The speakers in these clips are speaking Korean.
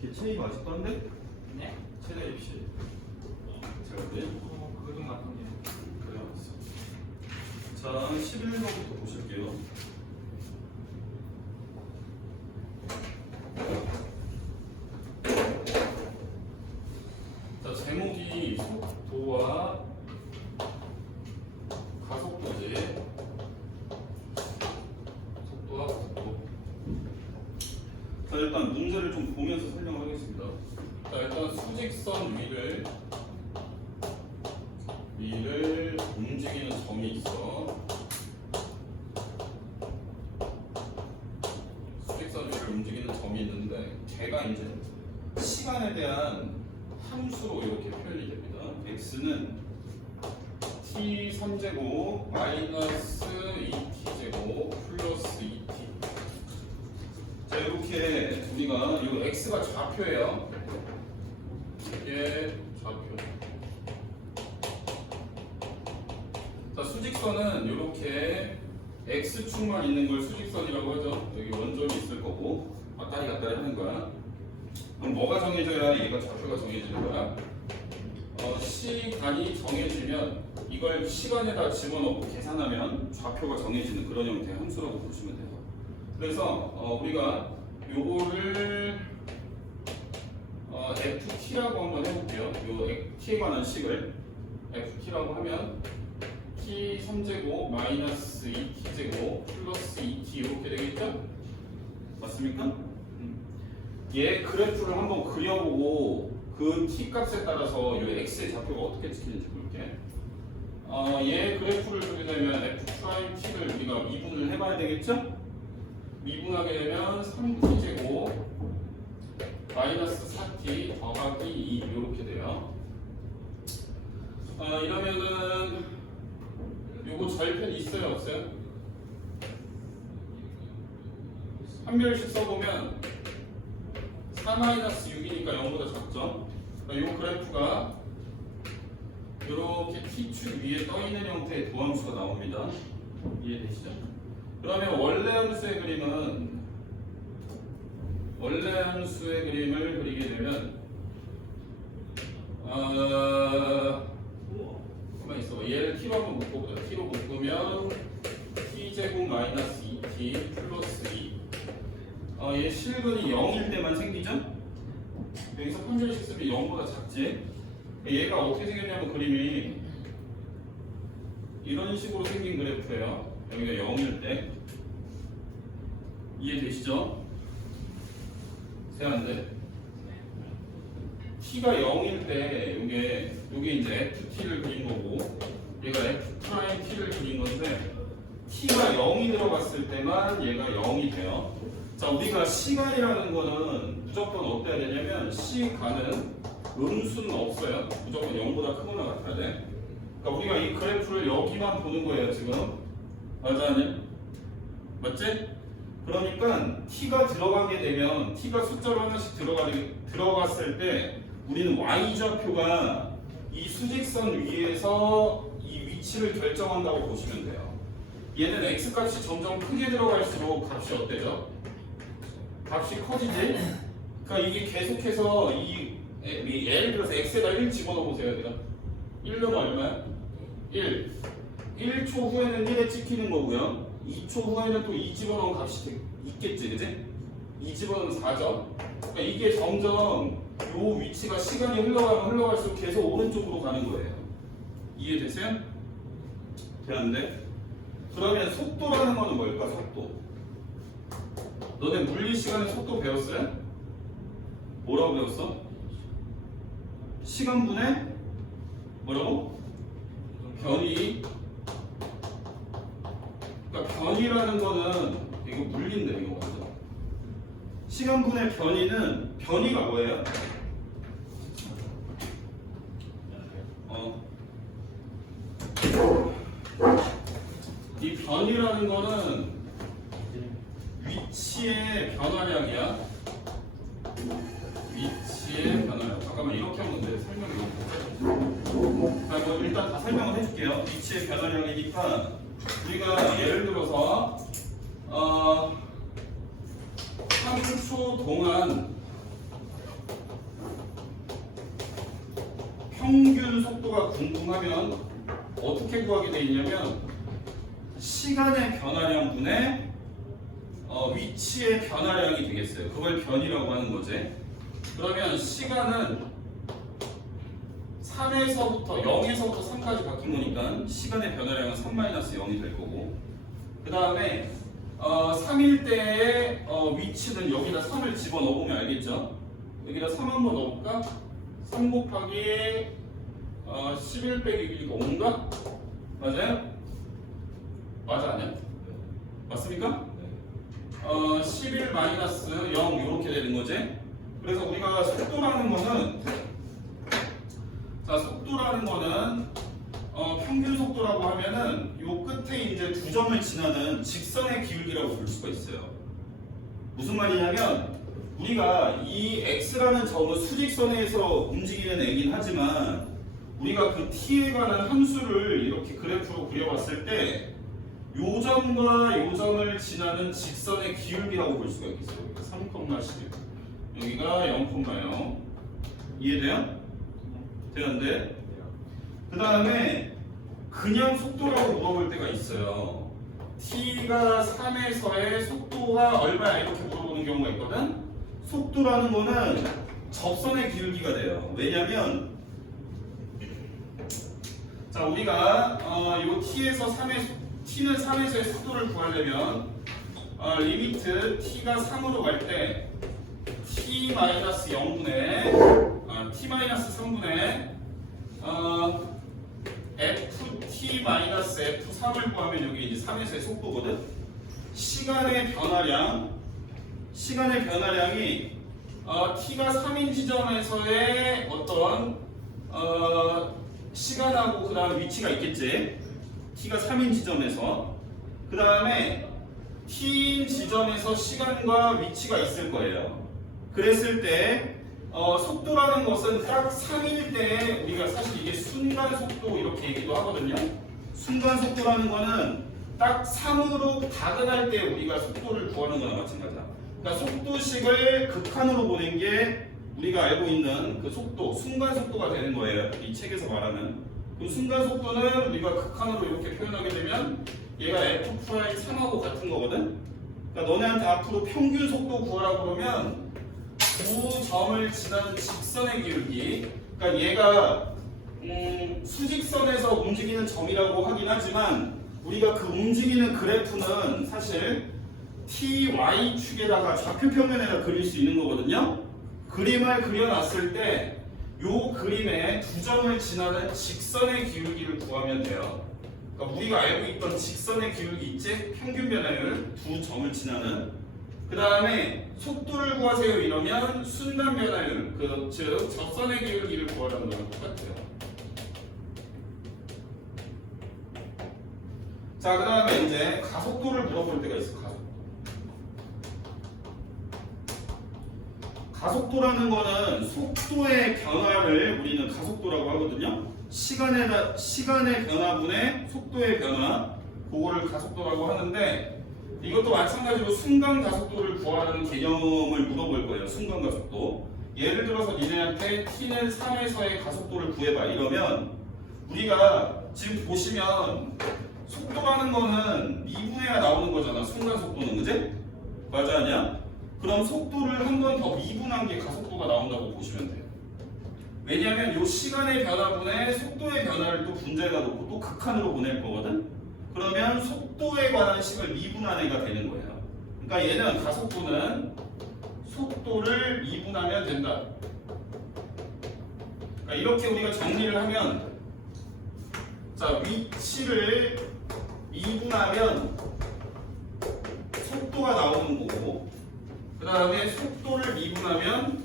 걔 체이가 아직도 안 돼? 네? 최대 입시. 제가 돼? 그거 좀 같은데요. 그래 알았어. 자, 11번부터 보실게요. 자, 제목이 속도와 가속도지. 속도와 가속도. 자, 일단 문제를 좀 보면서 설명을 하겠습니다. 자, 일단 수직선 위를 움직이는 점이 있어. 수직선 위를 움직이는 점이 있는데 걔가 이제 시간에 대한 함수로 이렇게 표현이 됩니다. x는 t 3제곱 마이너스 2t제곱 플러스 2t. 자, 이렇게 우리가 이 x가 좌표예요. 이게 좌표. 자, 수직선은 이렇게 x축만 있는 걸 수직선이라고 하죠. 여기 원점이 있을 거고 왔다리 갔다리 하는 거야. 그럼 뭐가 정해져야 얘가 좌표가 정해지는 거야? 시간이 정해지면 이걸 시간에다 집어넣고 계산하면 좌표가 정해지는 그런 형태의 함수라고 보시면 돼요. 그래서 우리가 요거를 ft라고 한번 해볼게요. 요 t에 관한 식을 ft라고 하면 t 3제곱 마이너스 2t제곱 플러스 2t 이렇게 되겠죠? 맞습니까? 얘 그래프를 한번 그려보고 그 t 값에 따라서 이 x의 좌표가 어떻게 찍히는지 볼게. 얘 그래프를 그리게 되면 f't를 우리가 미분을 해봐야 되겠죠? 미분하게 되면 3t제곱 마이너스 4t 더하기 2 이렇게 돼요. 이러면은 요거 절편이 있어요 없어요? 한 별씩 써보면 4-6이니까 0보다 작죠? 이 그래프가 이렇게 t축 위에 떠있는 형태의 도함수가 나옵니다. 이해되시죠? 그러면 원래 함수의 그림을 그리게 되면 가만히 있어. 얘를 t로 한번 묶어보자. t로 묶으면 t제곱 마이너스 2t 플러스 2. 얘 실근이 0일 때만 생기죠? 여기서 판별식 쓰면 0보다 작지? 얘가 어떻게 생겼냐면 그림이 이런 식으로 생긴 그래프예요. 여기가 0일 때. 이해되시죠? 세안돼? t가 0일 때 요게 이제 ft를 그린 거고 얘가 f't를 그린 건데 t가 0이 들어갔을 때만 얘가 0이 돼요. 자, 우리가 시간이라는 거는 무조건 어때야 되냐면 시간은 음수는 없어요. 무조건 0보다 크거나 같아야 돼. 그러니까 우리가 이 그래프를 여기만 보는 거예요 지금. 맞아 아니? 맞지? 그러니까 t가 들어가게 되면 t가 숫자로 하나씩 들어갔을 때 우리는 y좌표가 이 수직선 위에서 이 위치를 결정한다고 보시면 돼요. 얘는 x값이 점점 크게 들어갈수록 값이 어때죠? 값이 커지지? 그러니까 이게 계속해서 예를 들어서 x에다 1 집어넣어 보세요. 얘들아. 1 넣으면 얼마야? 1. 1초 후에는 1에 찍히는 거고요. 2초 후에는 또 2 집어넣은 값이 있겠지, 그지? 2 집어넣으면 4죠? 그러니까 이게 점점 요 위치가 시간이 흘러가면 흘러갈수록 계속 오른쪽으로 가는 거예요. 이해되세요? 되는데? 그러면 속도라는 거는 뭘까? 속도. 너네 물리 시간에 속도 배웠어요? 뭐라고 배웠어? 시간분의 뭐라고? 변이. 그러니까 변이라는 거는 이거 물리인데 이거 완전. 시간분의 변이는 변이가 뭐예요? 이 변이라는 거는 위치의 변화량이야. 위치의 변화량. 잠깐만 이렇게 하면 돼. 설명이 너무 자, 뭐 일단 다 설명을 해줄게요. 위치의 변화량이니까 우리가 예를 들어서 3초 동안 평균 속도가 궁금하면 어떻게 구하게 돼 있냐면 시간의 변화량 분의 위치의 변화량이 되겠어요. 그걸 변이라고 하는 거지. 그러면 시간은 3에서부터 0에서부터 3까지 바뀐 거니까 시간의 변화량은 3-0이 될 거고, 그 다음에 3일 때의 위치는 여기다 3을 집어넣으면 알겠죠? 여기다 3 한번 넣어볼까? 3 곱하기 11 빼기 5인가? 맞아요? 맞아 아니야? 맞습니까? 11 마이너스 0 이렇게 되는 거지. 그래서 우리가 속도라는 거는 평균 속도라고 하면은 요 끝에 이제 두 점을 지나는 직선의 기울기라고 볼 수가 있어요. 무슨 말이냐면 우리가 이 x라는 점은 수직선에서 움직이는 애긴 하지만 우리가 그 t에 관한 함수를 이렇게 그래프로 그려봤을 때 요 점과 요 점을 지나는 직선의 기울기라고 볼 수가 있어요. 3,11 여기가 0,0 이해돼요? 되는데 그 다음에 그냥 속도라고 물어볼 때가 있어요. t가 3에서의 속도가 얼마야 이렇게 물어보는 경우가 있거든. 속도라는 거는 접선의 기울기가 돼요. 왜냐면 자 우리가 요 t에서 t는 3에서의 속도를 구하려면 리미트 t가 3으로 갈 때 t-0분의 t-3분의 ft-f3을 구하면 여기 이제 3에서의 속도거든. 시간의 변화량이 t가 3인 지점에서의 어떤 시간하고 그 다음 위치가 있겠지. t가 3인 지점에서 그 다음에 t인 지점에서 시간과 위치가 있을 거예요. 그랬을 때 속도라는 것은 딱 3일 때 우리가 사실 이게 순간 속도 이렇게 얘기도 하거든요. 순간 속도라는 거는 딱 3으로 다가갈 때 우리가 속도를 구하는 거나 마찬가지야. 그러니까 속도식을 극한으로 보낸 게 우리가 알고 있는 그 속도, 순간 속도가 되는 거예요. 이 책에서 말하는 그 순간 속도는 우리가 극한으로 이렇게 표현하게 되면 얘가 f'3하고 같은 거거든. 그러니까 너네한테 앞으로 평균 속도 구하라 그러면 두 점을 지나는 직선의 기울기, 그러니까 얘가 수직선에서 움직이는 점이라고 하긴 하지만 우리가 그 움직이는 그래프는 사실 TY축에다가 좌표평면에다 그릴 수 있는 거거든요. 그림을 그려놨을 때 요 그림에 두 점을 지나는 직선의 기울기를 구하면 돼요. 그러니까 우리가 알고 있던 직선의 기울기 있지? 평균 변화율 두 점을 지나는. 그 다음에 속도를 구하세요 이러면 순간 변화율, 즉 접선의 기울기를 구하라는 거랑 똑같아요. 자, 그 다음에 이제 가속도를 물어볼 때가 있어. 가속도라는 거는 속도의 변화를 우리는 가속도라고 하거든요. 시간의 변화분의 속도의 변화, 그거를 가속도라고 하는데 이것도 마찬가지로 순간 가속도를 구하는 개념을 물어볼 거예요. 순간 가속도. 예를 들어서 니네한테 t는 3에서의 가속도를 구해봐 이러면 우리가 지금 보시면 속도라는 거는 미분해야 나오는 거잖아. 순간 속도는 그지? 맞아 아니야? 그럼 속도를 한 번 더 미분한 게 가속도가 나온다고 보시면 돼요. 왜냐하면 이 시간의 변화분의 속도의 변화를 또 분자에다 놓고 또 극한으로 보낼 거거든. 그러면 속도에 관한 식을 미분한 애가 되는 거예요. 그러니까 얘는 가속도는 속도를 미분하면 된다. 그러니까 이렇게 우리가 정리를 하면 자 위치를 미분하면 속도가 나오는 거고 그 다음에 속도를 미분하면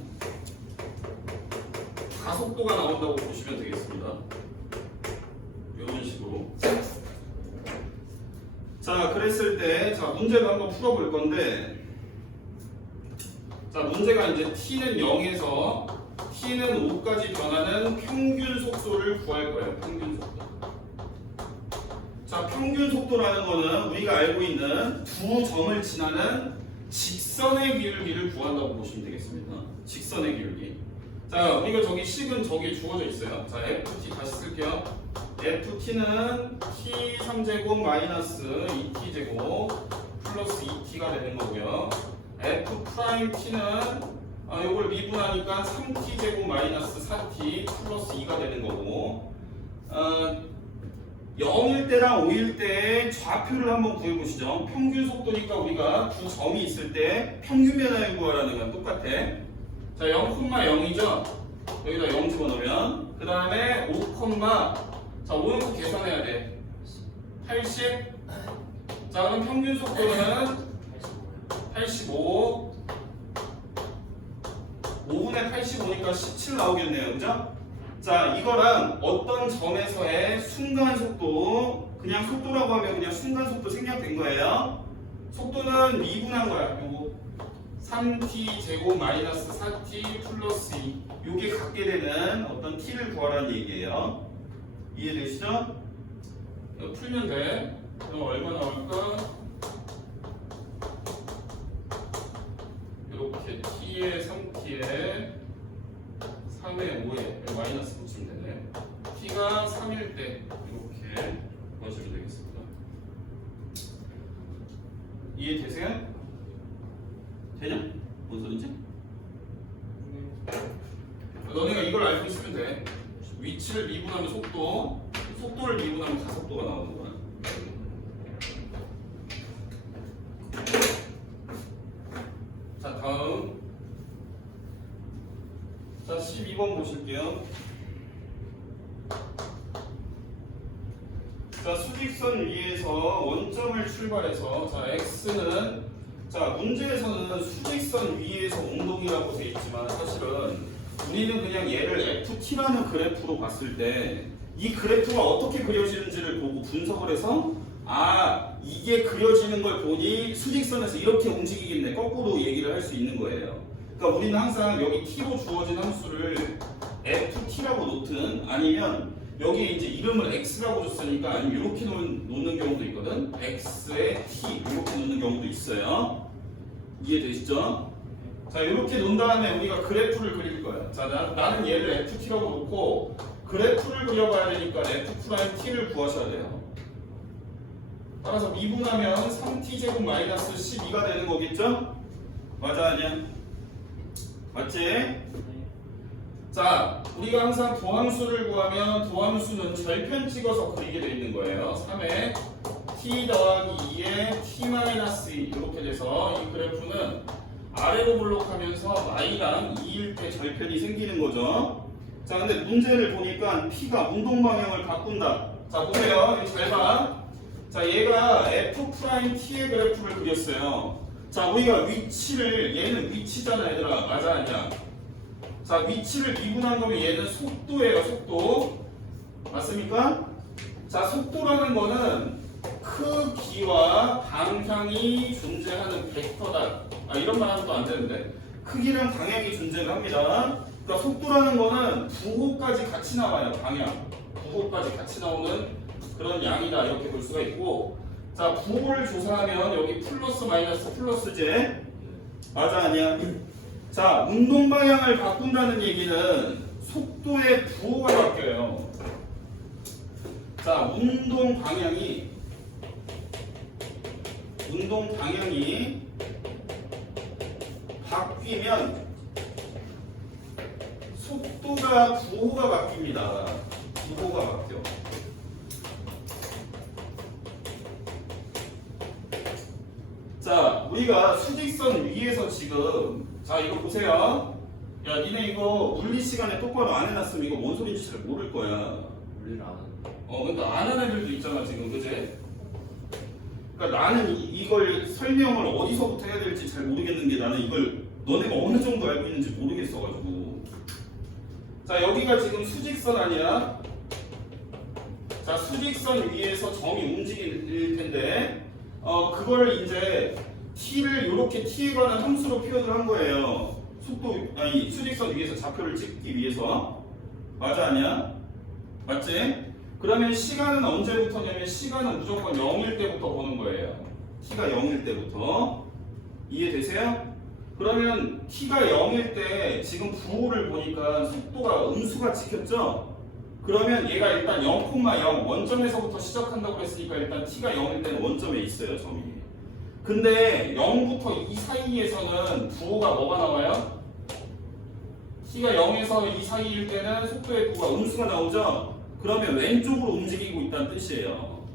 가속도가 나온다고 보시면 되겠습니다. 이런 식으로. 자, 그랬을 때, 자, 문제를 한번 풀어볼 건데, 자, 문제가 이제 t는 0에서 t는 5까지 변하는 평균 속도를 구할 거예요. 평균 속도. 자, 평균 속도라는 거는 우리가 알고 있는 두 점을 지나는 직선의 기울기를 구한다고 보시면 되겠습니다. 직선의 기울기. 자, 우리가 저기 식은 저기 주어져 있어요. 자, ft 다시 쓸게요. ft는 t 3제곱 마이너스 2t 제곱 플러스 2t가 되는 거고요. f 프라임 t는 요걸 미분하니까 3t 제곱 마이너스 4t 플러스 2가 되는 거고, 0일 때랑 5일 때의 좌표를 한번 구해보시죠. 평균 속도니까 우리가 두 점이 있을 때 평균 변화율 구하라는 건 똑같아. 자, 0,0이죠? 여기다 0 집어넣으면 그 다음에 5, 자, 5는 계산해야 돼. 80. 자, 그럼 평균 속도는 85. 5분의 85니까 17 나오겠네요. 그죠? 자, 이거랑 어떤 점에서의 순간 속도, 그냥 속도라고 하면 그냥 순간 속도 생략된 거예요. 속도는 미분한 거야. 요거 3t 제곱 마이너스 4t 플러스 2. 요게 갖게 되는 어떤 t를 구하라는 얘기예요. 이해되시죠? 이거 풀면 돼. 그럼 얼마 나올까? 이렇게 t에 3t에 3에 5에 마이너스 붙이면 되네. t가 3일 때 이렇게 구하시면 되겠습니다. 이해되세요? 되냐? 뭔 소리지? 너네가 이걸 알고 있으면 돼. 위치를 미분하면 속도, 속도를 미분하면 가속도가 나오는 거야. 자, 다음. 자, 12번 보실게요. 자, 수직선 위에서 원점을 출발해서, 자, x는, 자, 문제에서는 수직선 위에서 운동이라고 되어 있지만 사실은 우리는 그냥 얘를 ft라는 그래프로 봤을 때 이 그래프가 어떻게 그려지는지를 보고 분석을 해서, 아, 이게 그려지는 걸 보니 수직선에서 이렇게 움직이겠네, 거꾸로 얘기를 할 수 있는 거예요. 그러니까 우리는 항상 여기 t로 주어진 함수를 ft라고 놓든, 아니면 여기 이제 이름을 x라고 줬으니까 아니면 이렇게 놓는 경우도 있거든. x에 t 이렇게 놓는 경우도 있어요. 이해되시죠? 자, 이렇게 놓은 다음에 우리가 그래프를 그릴 거야. 자, 나는 얘를 ft라고 놓고 그래프를 그려봐야 되니까 f 프라임 t를 구하셔야 돼요. 따라서 미분하면 3t 제곱 마이너스 12가 되는 거겠죠? 맞아, 아니야? 맞지? 자, 우리가 항상 도함수를 구하면 도함수는 절편 찍어서 그리게 되어 있는 거예요. 3에 t 더하기 2에 t 마이너스 2 이렇게 돼서 이 그래프는 아래로 블록하면서 y랑 2일 때 절편이 생기는 거죠. 자, 근데 문제를 보니까 p가 운동 방향을 바꾼다. 자, 보세요. 이거 잘 봐. 자, 얘가 f 프라임 t의 그래프를 그렸어요. 자, 우리가 위치를, 얘는 위치잖아, 얘들아. 맞아, 아니야? 자, 위치를 미분한 거면 얘는 속도예요, 속도. 맞습니까? 자, 속도라는 거는 크기와 방향이 존재하는 벡터다. 아, 이런 말 하면 또 안 되는데. 크기랑 방향이 존재를 합니다. 그러니까 속도라는 거는 부호까지 같이 나와요, 방향. 부호까지 같이 나오는 그런 양이다, 이렇게 볼 수가 있고. 자, 부호를 조사하면 여기 플러스 마이너스 플러스 제. 맞아, 아니야? 자, 운동 방향을 바꾼다는 얘기는 속도의 부호가 바뀌어요. 자, 운동 방향이 바뀌면 속도가 부호가 바뀝니다. 부호가 바뀌어. 자, 우리가 수직선 위에서 지금, 자, 이거 보세요. 야, 니네 이거 물리 시간에 똑바로 안 해놨으면 이거 뭔 소리인지 잘 모를 거야. 물리를 안 하는. 그러니까 아는 애들도 있잖아 지금, 그제? 그러니까 나는 이걸 설명을 어디서부터 해야 될지 잘 모르겠는 게, 나는 이걸 너네가 어느 정도 알고 있는지 모르겠어가지고. 자, 여기가 지금 수직선 아니야? 자, 수직선 위에서 점이 움직일 텐데, 그거를 이제 t를 이렇게 t에 관한 함수로 표현을 한 거예요. 수직선 위에서 좌표를 찍기 위해서. 맞아, 아니야? 맞지? 그러면 시간은 언제부터냐면 시간은 무조건 0일 때부터 보는 거예요. t가 0일 때부터. 이해되세요? 그러면 t가 0일 때 지금 부호를 보니까 속도가 음수가 찍혔죠? 그러면 얘가 일단 0,0 원점에서부터 시작한다고 했으니까 일단 t가 0일 때는 원점에 있어요, 점이. 근데 0부터 2 사이에서는 부호가 뭐가 나와요? t가 0에서 2 사이일 때는 속도의 부호가 음수가 나오죠? 그러면 왼쪽으로 움직이고 있다는 뜻이에요.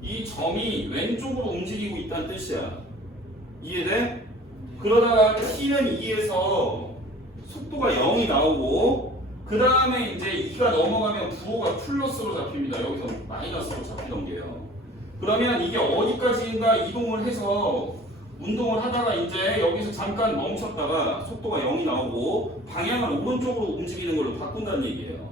이 점이 왼쪽으로 움직이고 있다는 뜻이야. 이해돼? 그러다가 t는 2에서 속도가 0이 나오고 그 다음에 이제 2가 넘어가면 부호가 플러스로 잡힙니다. 여기서 마이너스로 잡히던 게요. 그러면 이게 어디까지인가 이동을 해서 운동을 하다가 이제 여기서 잠깐 멈췄다가 속도가 0이 나오고 방향을 오른쪽으로 움직이는 걸로 바꾼다는 얘기예요.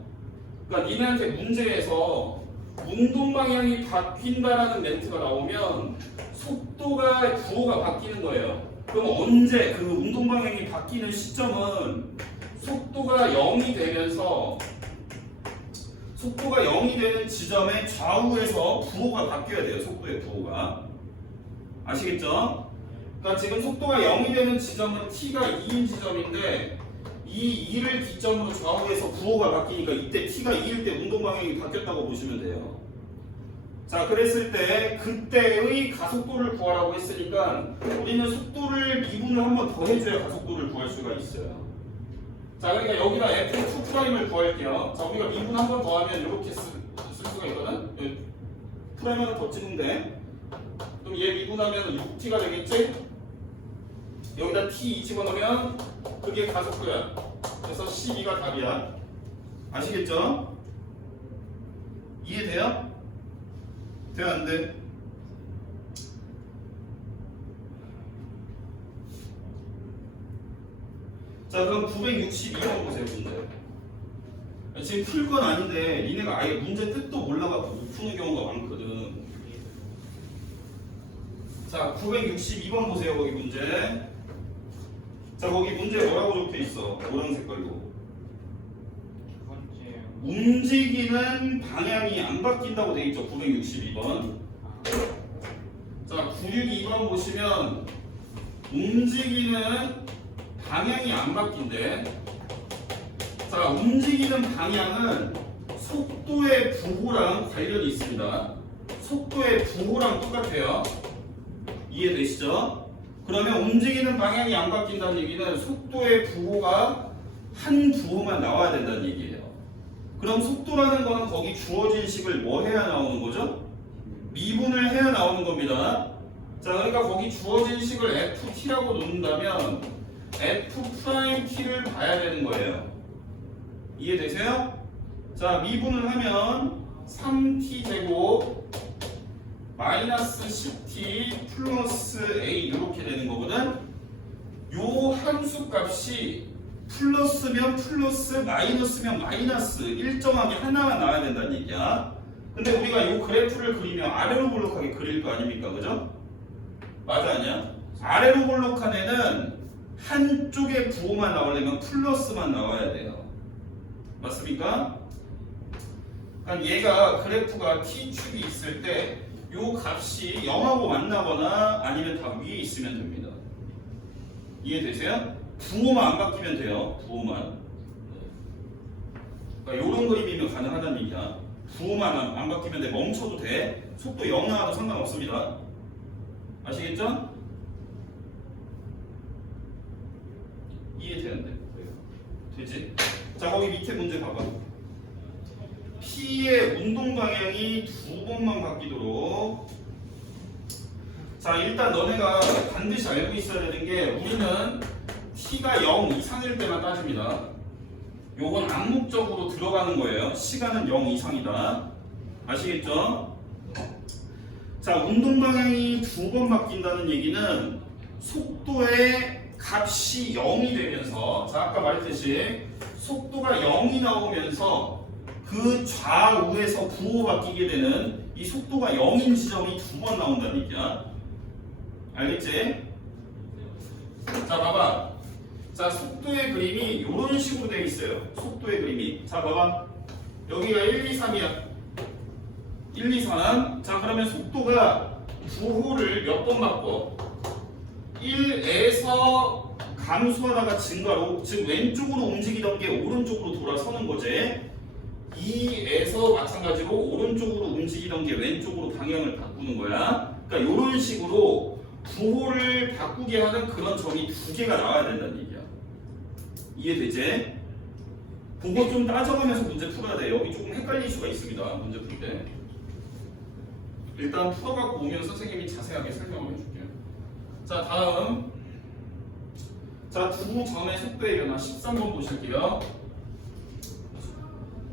그러니까 니네한테 문제에서 운동 방향이 바뀐다라는 멘트가 나오면 속도가 부호가 바뀌는 거예요. 그럼 언제 그 운동 방향이 바뀌는 시점은 속도가 0이 되면서 속도가 0이 되는 지점의 좌우에서 부호가 바뀌어야 돼요. 속도의 부호가. 아시겠죠? 그러니까 지금 속도가 0이 되는 지점은 t가 2인 지점인데 이 2를 기점으로 좌우에서 부호가 바뀌니까 이때 t가 2일 때 운동 방향이 바뀌었다고 보시면 돼요. 자, 그랬을 때 그때의 가속도를 구하라고 했으니까 우리는 속도를 미분을 한 번 더 해줘야 가속도를 구할 수가 있어요. 자, 그러니까 여기다 f2'을 구할게요. 자, 우리가 미분 한 번 더 하면 이렇게 쓸 수가 있거든. 프라임 하나 더 찍으면 돼. 그럼 얘 미분하면 6t가 되겠지? 여기다 t 집어넣으면 그게 가속도야. 그래서 12가 답이야. 아시겠죠? 이해돼요? 돼, 안 돼? 자, 그럼 962번 보세요, 문제. 지금 풀 건 아닌데 니네가 아예 문제 뜻도 몰라갖고 못 푸는 경우가 많거든. 자, 962번 보세요, 거기 문제. 자, 거기 문제 뭐라고 적혀 있어? 노란 색깔로. 움직이는 방향이 안 바뀐다고 돼 있죠. 962번. 자, 962번 보시면 움직이는 방향이 안 바뀐대. 자, 움직이는 방향은 속도의 부호랑 관련이 있습니다. 속도의 부호랑 똑같아요. 이해되시죠? 그러면 움직이는 방향이 안 바뀐다는 얘기는 속도의 부호가 한 부호만 나와야 된다는 얘기예요. 그럼 속도라는 거는 거기 주어진 식을 뭐 해야 나오는 거죠? 미분을 해야 나오는 겁니다. 자, 그러니까 거기 주어진 식을 ft라고 놓는다면 f't를 봐야 되는 거예요. 이해되세요? 자, 미분을 하면 3t제곱 마이너스 10t 플러스 a 이렇게 되는 거거든. 요 함수 값이 플러스면 플러스, 마이너스면 마이너스 일정하게 하나만 나와야 된다는 얘기야. 근데 우리가 이 그래프를 그리면 아래로 볼록하게 그릴 거 아닙니까? 그죠? 맞아, 아니야? 아래로 볼록한 애는 한쪽의 부호만 나오려면 플러스만 나와야 돼요. 맞습니까? 그러니까 얘가 그래프가 t축이 있을 때 요 값이 0하고 만나거나 아니면 다 위에 있으면 됩니다. 이해되세요? 부호만 안 바뀌면 돼요. 부호만. 그러니까 이런 그림이면 가능하다는 얘기야. 부호만 안 바뀌면 돼. 멈춰도 돼. 속도 0 나와도 상관없습니다. 아시겠죠? 이해되는데? 되지? 자, 거기 밑에 문제 봐봐. P의 운동 방향이 두 번만 바뀌도록. 자, 일단 너네가 반드시 알고 있어야 되는 게 우리는 T가 0 이상일 때만 따집니다. 요건 암묵적으로 들어가는 거예요. 시간은 0 이상이다. 아시겠죠? 자, 운동 방향이 두 번 바뀐다는 얘기는 속도의 값이 0이 되면서, 자, 아까 말했듯이 속도가 0이 나오면서 그 좌우에서 부호 바뀌게 되는 이 속도가 0인 지점이 두 번 나온다는 얘기야. 알겠지? 자, 봐봐. 자, 속도의 그림이 이런 식으로 되어 있어요. 속도의 그림이. 자, 봐봐. 여기가 1, 2, 3이야. 1, 2, 3. 자, 그러면 속도가 부호를 몇 번 바꿔? 1에서 감소하다가 증가로, 즉 왼쪽으로 움직이던 게 오른쪽으로 돌아서는 거지. 2에서 마찬가지로 오른쪽으로 움직이던 게 왼쪽으로 방향을 바꾸는 거야. 그러니까 이런 식으로 부호를 바꾸게 하는 그런 점이 두 개가 나와야 된다는 얘기야. 이해되지? 그거 좀 따져가면서 문제 풀어야 돼. 여기 조금 헷갈릴 수가 있습니다. 문제 풀 때. 일단 풀어갖고 오면 선생님이 자세하게 설명을 해줄게요. 자, 다음. 자, 두 점의 속도의 변화 13번 보실게요.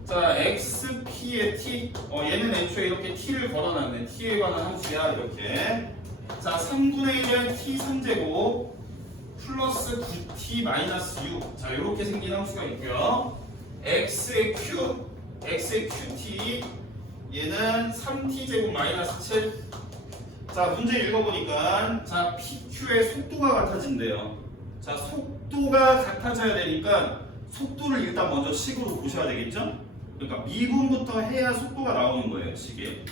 자, xp의 t. 얘는 애초에 이렇게 t를 걸어놨네. t에 관한 함수야. 이렇게. 자, 3분의 1의 t 3제곱 플러스 9t 마이너스 6. 자, 이렇게 생긴 함수가 있고요. x의 qt. 얘는 3t 제곱 마이너스 7. 자, 문제 읽어보니까 자, pq의 속도가 같아진대요. 자, 속도가 같아져야 되니까 속도를 일단 먼저 식으로 보셔야 되겠죠? 그러니까 미분부터 해야 속도가 나오는 거예요, 식이.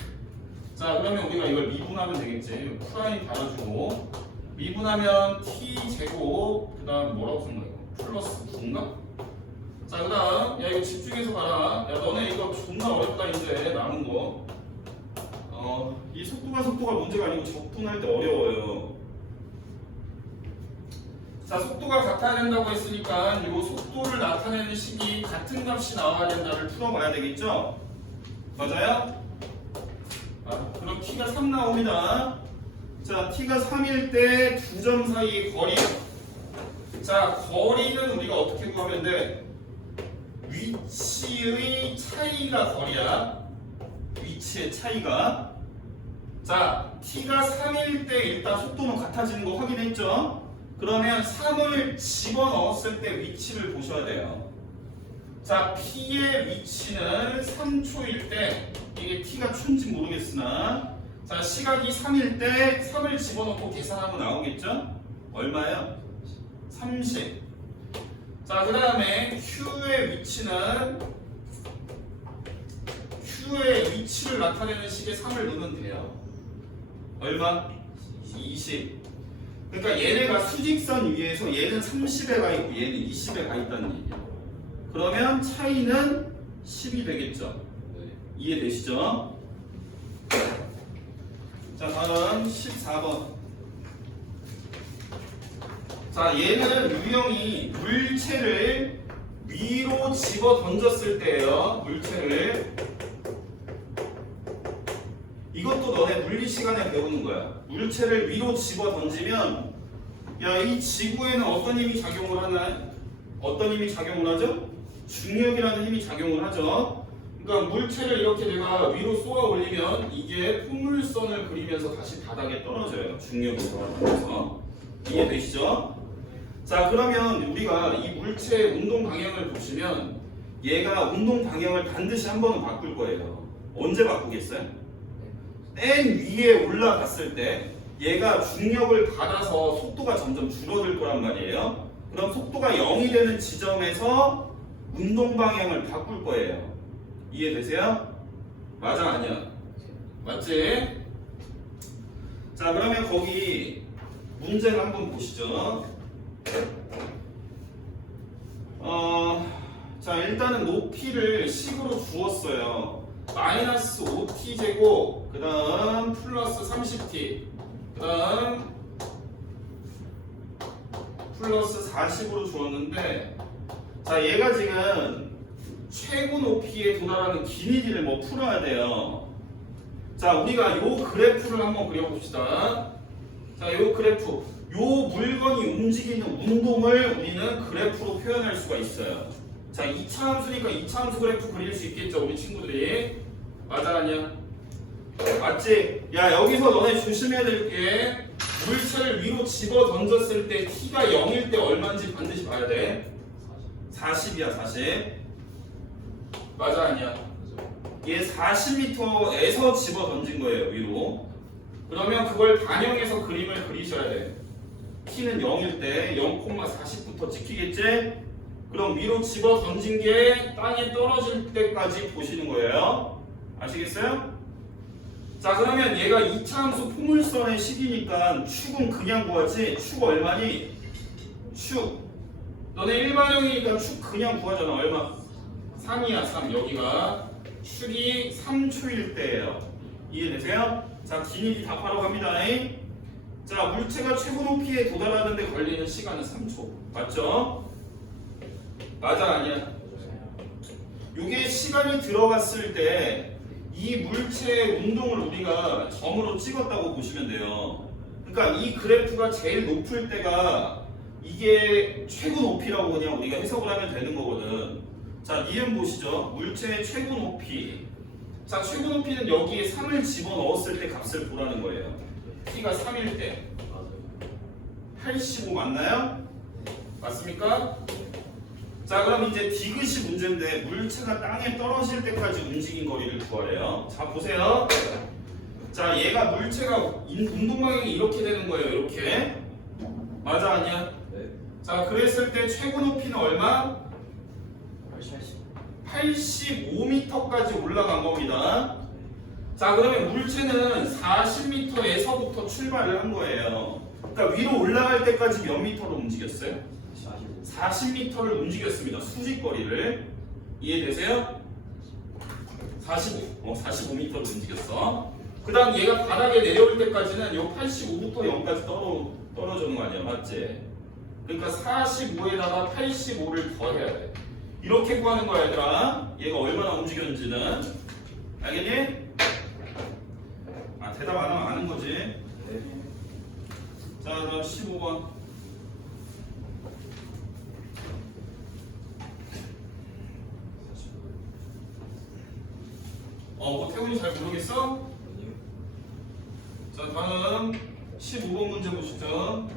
자, 그러면 우리가 이걸 미분하면 되겠지. 프라임 달아주고 미분하면 t 제곱 그 다음 뭐라고 쓴 거야? 플러스 9인가? 자, 그 다음 야 이거 집중해서 봐라. 야 너네 이거 존나 어렵다 이제 남은 거. 이 속도가 문제가 아니고 적분할 때 어려워요. 자, 속도가 같아야 된다고 했으니까 이 속도를 나타내는 식이 같은 값이 나와야 된다를 풀어봐야 되겠죠? 맞아요? 그럼 t가 3 나옵니다. 자, t가 3일 때 두 점 사이의 거리. 자, 거리는 우리가 어떻게 구하면 돼? 위치의 차이가 거리야. 위치의 차이가. 자, t가 3일 때 일단 속도는 같아지는 거 확인했죠? 그러면 3을 집어넣었을 때 위치를 보셔야 돼요. 자, p의 위치는 3초일 때, 이게 t가 초인지 모르겠으나, 자, 시각이 3일 때 3을 집어넣고 계산하면 나오겠죠? 얼마예요? 30. 자, 그 다음에 q의 위치를 나타내는 식에 3을 넣으면 돼요. 얼마? 20. 그러니까 얘네가 수직선 위에서 얘는 30에 가 있고 얘는 20에 가 있다는 얘기야. 그러면 차이는 10이 되겠죠. 이해되시죠? 자, 다음 14번. 자, 얘는 유형이 물체를 위로 집어 던졌을 때예요. 물체를. 이것도 너네 물리 시간에 배우는 거야. 물체를 위로 집어 던지면 야, 이 지구에는 어떤 힘이 작용을 하나? 어떤 힘이 작용을 하죠? 중력이라는 힘이 작용을 하죠. 그러니까 물체를 이렇게 내가 위로 쏘아 올리면 이게 포물선을 그리면서 다시 바닥에 떨어져요. 중력으로 돌아가면서. 이해되시죠? 자, 그러면 우리가 이 물체의 운동 방향을 보시면 얘가 운동 방향을 반드시 한 번은 바꿀 거예요. 언제 바꾸겠어요? n 위에 올라갔을 때 얘가 중력을 받아서 속도가 점점 줄어들 거란 말이에요. 그럼 속도가 0이 되는 지점에서 운동 방향을 바꿀 거예요. 이해되세요? 맞아, 아니야? 맞지? 자, 그러면 거기 문제를 한번 보시죠. 자, 일단은 높이를 식으로 주었어요. 마이너스 5t 제곱, 그 다음 플러스 30t, 그 다음 플러스 40으로 주었는데, 자, 얘가 지금 최고 높이에 도달하는 길이를 뭐 풀어야 돼요. 자, 우리가 요 그래프를 한번 그려봅시다. 자, 요 그래프, 요 물건이 움직이는 운동을 우리는 그래프로 표현할 수가 있어요. 자, 2차 함수니까 2차 함수 그래프 그릴 수 있겠죠, 우리 친구들이. 맞아, 아니야? 맞지? 야, 여기서 너네 조심해야 될 게 물체를 위로 집어 던졌을 때 t가 0일 때 얼마인지 반드시 봐야 돼. 40이야, 40. 맞아, 아니야? 얘 40m에서 집어 던진 거예요, 위로. 그러면 그걸 반영해서 그림을 그리셔야 돼. t는 0일 때 0,40부터 찍히겠지? 그럼 위로 집어 던진 게 땅에 떨어질 때까지 보시는 거예요. 아시겠어요? 자, 그러면 얘가 2차 함수 포물선의 식이니까 축은 그냥 구하지. 축 얼마니? 축. 너네 일반형이니까 축 그냥 구하잖아. 얼마? 3이야 3. 여기가 축이 3초일 때예요. 이해되세요? 자, 기니디 답하러 갑니다. 자, 물체가 최고 높이에 도달하는 데 걸리는 시간은 3초. 맞죠? 맞아 아니야? 요게 시간이 들어갔을 때 이 물체의 운동을 우리가 점으로 찍었다고 보시면 돼요. 그러니까 이 그래프가 제일 높을 때가 이게 최고 높이라고 그냥 우리가 해석을 하면 되는 거거든. 자, 니은 보시죠. 물체의 최고 높이. 자, 최고 높이는 여기에 3을 집어넣었을 때 값을 보라는 거예요. t가 3일 때 85 맞나요? 맞습니까? 자, 그럼 이제 디귿이 문제인데 물체가 땅에 떨어질 때까지 움직인 거리를 구하래요. 자, 보세요. 자, 얘가 물체가 운동 방향이 이렇게 되는 거예요. 이렇게. 맞아 아니야? 네. 자, 그랬을 때 최고 높이는 얼마? 85m까지 올라간 겁니다. 자, 그러면 물체는 40m에서부터 출발을 한 거예요. 그러니까 위로 올라갈 때까지 몇 미터로 움직였어요? 40m를 움직였습니다. 수직거리를. 이해되세요? 45m를 움직였어. 그 다음 얘가 바닥에 내려올 때까지는 요 85부터 0까지 떨어지는 거 아니야. 맞지? 그러니까 45에다가 85를 더해야 돼. 이렇게 구하는 거야 얘들아. 얘가 얼마나 움직였는지는. 알겠니? 아, 대답 안 하면 아는 거지. 네. 자, 그럼 15번. 뭐 태훈이 잘 모르겠어? 아니요. 자, 다음 15번 문제 보시죠.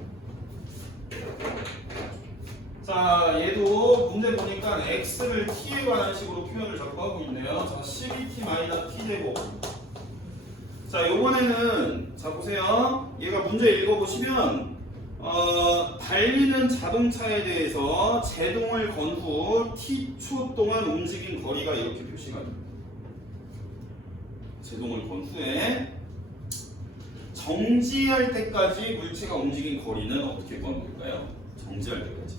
자, 얘도 문제 보니까 x를 t에 관한 식으로 표현을 자꾸 하고 있네요. 자, 12t-t제곱. 자, 요번에는 자 보세요. 얘가 문제 읽어보시면 달리는 자동차에 대해서 제동을 건 후 t초 동안 움직인 거리가 이렇게 표시가 됩니다. 제동을 건 후에 정지할 때까지 물체가 움직인 거리는 어떻게 구하는 걸까요? 정지할 때까지.